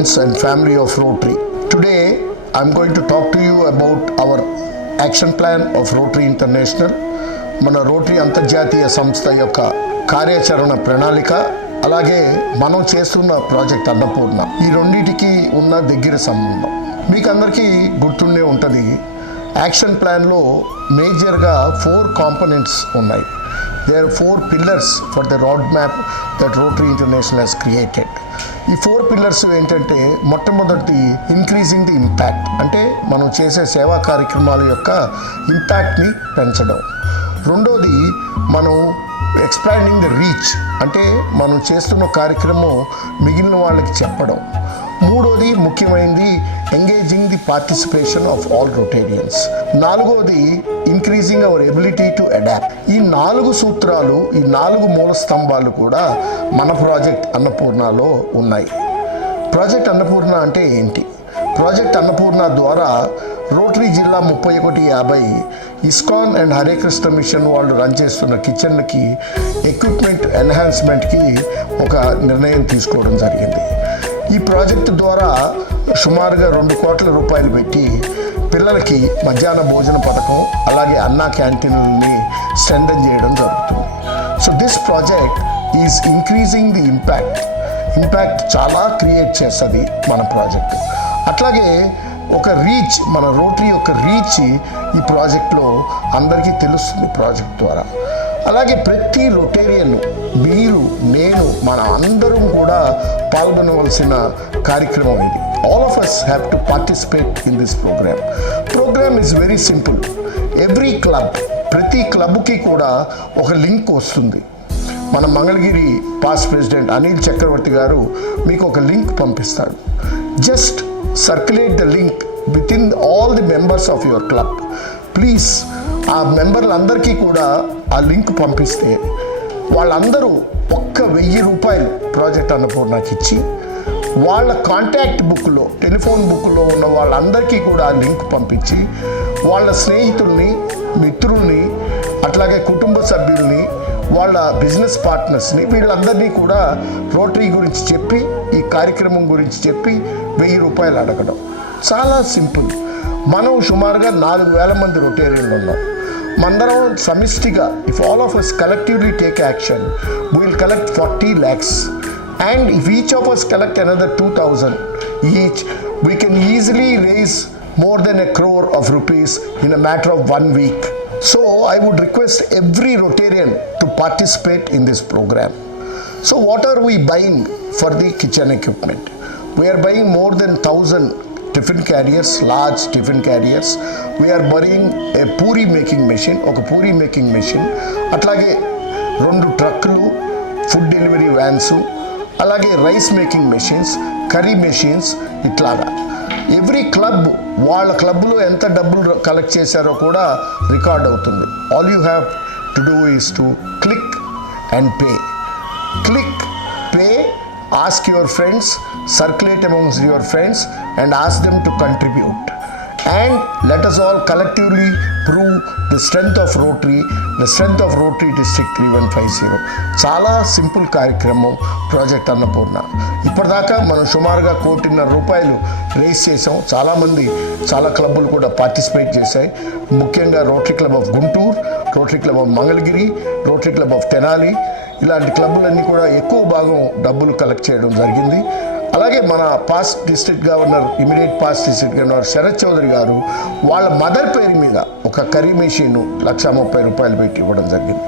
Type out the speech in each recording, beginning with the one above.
friends and family of Rotary. Today I'm going to talk to you about our action plan of Rotary International. మన rotary అంతర్జాతీయ సంస్థ యొక్క కార్యాచరణ ప్రణాళిక, అలాగే మనం చేస్తున్న ప్రాజెక్ట్ అన్నపూర్ణ, ఈ రెండింటికి ఉన్న దగ్గర సంబంధం మీకు అందరికీ గుర్తుండే ఉంటుంది. యాక్షన్ ప్లాన్లో మేజర్గా 4 కాంపోనెంట్స్ ఉన్నాయి. There are 4 pillars for the roadmap that Rotary International has created. ఈ 4 పిల్లర్స్ ఏంటంటే, మొట్టమొదటి ఇంక్రీజింగ్ ది ఇంపాక్ట్, అంటే మనం చేసే సేవా కార్యక్రమాల యొక్క ఇంపాక్ట్ని పెంచడం. రెండోది మనం ఎక్స్పాండింగ్ ద రీచ్, అంటే మనం చేస్తున్న కార్యక్రమం మిగిలిన వాళ్ళకి చెప్పడం. మూడోది ముఖ్యమైనది engaging the participation of all Rotarians. నాలుగోది increasing our ability to adapt. ఈ 4 సూత్రాలు, ఈ 4 మూల స్తంభాలు కూడా మన ప్రాజెక్ట్ అన్నపూర్ణలో ఉన్నాయి. ప్రాజెక్ట్ అన్నపూర్ణ అంటే ఏంటి? ప్రాజెక్ట్ అన్నపూర్ణ ద్వారా రోటరీ జిల్లా 3150 ISKCON and Hare Krishna mission వాళ్ళు రన్ చేస్తున్న కిచెన్లకి ఎక్విప్మెంట్ ఎన్హాన్స్మెంట్కి ఒక నిర్ణయం తీసుకోవడం జరిగింది. ఈ ప్రాజెక్టు ద్వారా సుమారుగా 2 కోట్ల రూపాయలు పెట్టి పిల్లలకి మధ్యాహ్న భోజన పథకం, అలాగే అన్నా క్యాంటీన్లని స్ట్రెంథెన్ చేయడం జరుగుతుంది. So this project is increasing the impact చాలా క్రియేట్ చేస్తుంది మన ప్రాజెక్టు. అట్లాగే ఒక రీచ్, మన రోటరీ యొక్క రీచ్ ఈ ప్రాజెక్ట్లో అందరికీ తెలుస్తుంది ప్రాజెక్ట్ ద్వారా. అలాగే ప్రతి రొటేరియన్, మీరు, నేను, మన అందరం కూడా పాల్గొనవలసిన కార్యక్రమం ఇది. All of us have to participate in this program is very simple. Every club, ప్రతి క్లబ్కి కూడా ఒక లింక్ వస్తుంది. మన మంగళగిరి పాస్ట్ ప్రెసిడెంట్ అనిల్ చక్రవర్తి గారు మీకు ఒక లింక్ పంపిస్తాడు. Just circulate the link with in all the members of your club. Please ఆ మెంబర్లందరికీ కూడా ఆ లింక్ పంపిస్తే వాళ్ళందరూ 1,000 రూపాయలు ప్రాజెక్ట్ అన్నపూర్ణకి ఇచ్చి, వాళ్ళ కాంటాక్ట్ బుక్లో, టెలిఫోన్ బుక్లో ఉన్న వాళ్ళందరికీ కూడా ఆ లింక్ పంపించి, వాళ్ళ స్నేహితుల్ని, మిత్రుల్ని, అట్లాగే కుటుంబ సభ్యుల్ని, వాళ్ళ బిజినెస్ పార్ట్నర్స్ని, వీళ్ళందరినీ కూడా రోటరీ గురించి చెప్పి, ఈ కార్యక్రమం గురించి చెప్పి 1000 రూపాయలు అడగడం. చాలా సింపుల్. మనం సుమారుగా 4000 మంది రొటేరియన్లు ఉన్నాం. మందరం సమిష్టిగా, if all of us collectively take action, we will collect 40 lakhs. And if each of us collect another 2,000 each, we can easily raise more than 1 crore of rupees in a matter of 1 week. So I would request every Rotarian to participate in this program. So what are we buying for the kitchen equipment? We are buying more than 1,000 tiffin carriers, large tiffin carriers. We are buying a puri making machine, ఒక puri making machine, అట్లాగే 2 ట్రక్కులు, food delivery vans, అలాగే rice making machines, curry machines. ఇట్లాగా every club వాళ్ళ క్లబ్లో ఎంత డబ్బులు collect చేశారో కూడా రికార్డ్ అవుతుంది. All you have to do is to click and pay. Click, pay, ask your friends, circulate amongst your friends and ask them to contribute. And let us all collectively prove the strength of Rotary, the strength of Rotary District 3150. చాలా simple కార్యక్రమం project Annapurna. ఇప్పటిదాకా మనం సుమారుగా 1.5 కోటి రూపాయలు race చేసాం. చాలామంది, చాలా క్లబ్బులు కూడా పార్టిసిపేట్ చేశాయి. ముఖ్యంగా rotary club of Guntur, rotary club of Mangalagiri, rotary club of Tenali, ఇలాంటి క్లబ్బులన్నీ కూడా ఎక్కువ భాగం డబ్బులు కలెక్ట్ చేయడం జరిగింది. అలాగే మన past district governor, immediate past district governor Sharath Chaudhary గారు వాళ్ళ మదర్ పేరు మీద ఒక కర్రీ మెషిన్ 1,30,000 రూపాయలు పెట్టి ఇవ్వడం జరిగింది.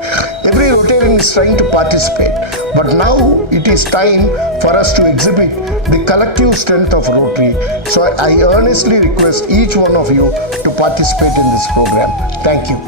Every Rotarian is trying to participate, but now it is time for us to exhibit the collective strength of Rotary. So I earnestly request each one of you to participate in this program. Thank you.